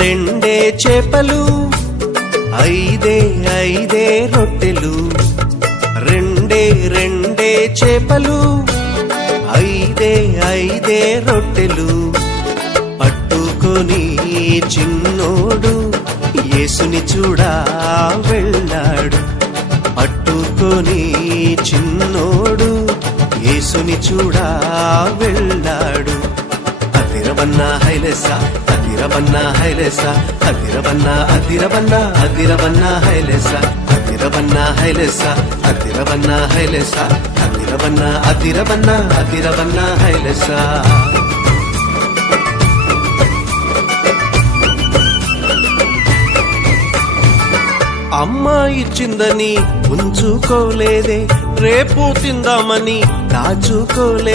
రెండే చేపలు, ఐదే రొట్టెలు. రెండే చేపలు, ఐదే రొట్టెలు. పట్టుకొని చిన్నోడు యేసుని చూడా వెళ్ళాడు. పట్టుకొని చిన్నోడు యేసుని చూడా వెళ్ళాడు. అదిరబన్నా హైలెసా, అదిరబన్నా హైలెసా, అదిరబన్నా అదిరబన్నా అదిరబన్నా హైలెసా, అదిరబన్నా హైలెసా, అదిరబన్నా హైలెసా, అదిరబన్నా అదిరబన్నా అదిరబన్నా హైలెసా. అమ్మ ఇచ్చిందని ఉంచుకోలేదే, రేపు తిందామని దాచుకోలే.